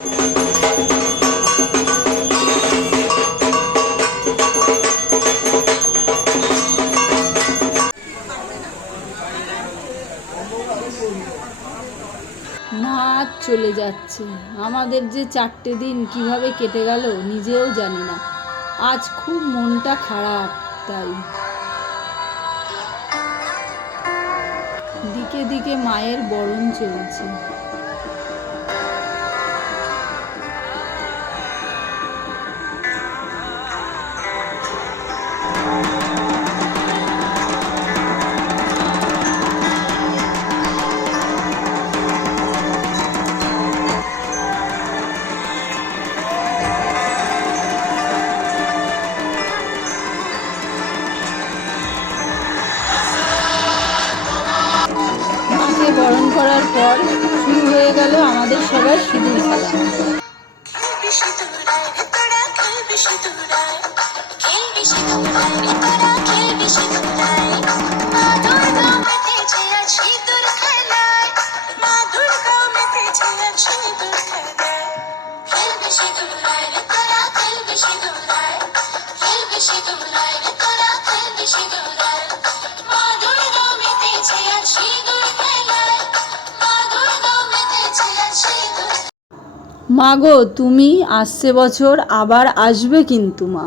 মা চলে যাচ্ছে। আমাদের যে 4টে দিন কিভাবে কেটে গেল নিজেও জানি না। আজ খুব মনটা খারাপ। তাই দিকে দিকে মায়ের বরণ চলছে। মাকে বরণ করার পর শুরু হয়ে গেল আমাদের সবার সিঁদুর খেলা। মা গো, তুমি আসছে বছর আবার আসবে কিন্তু মা।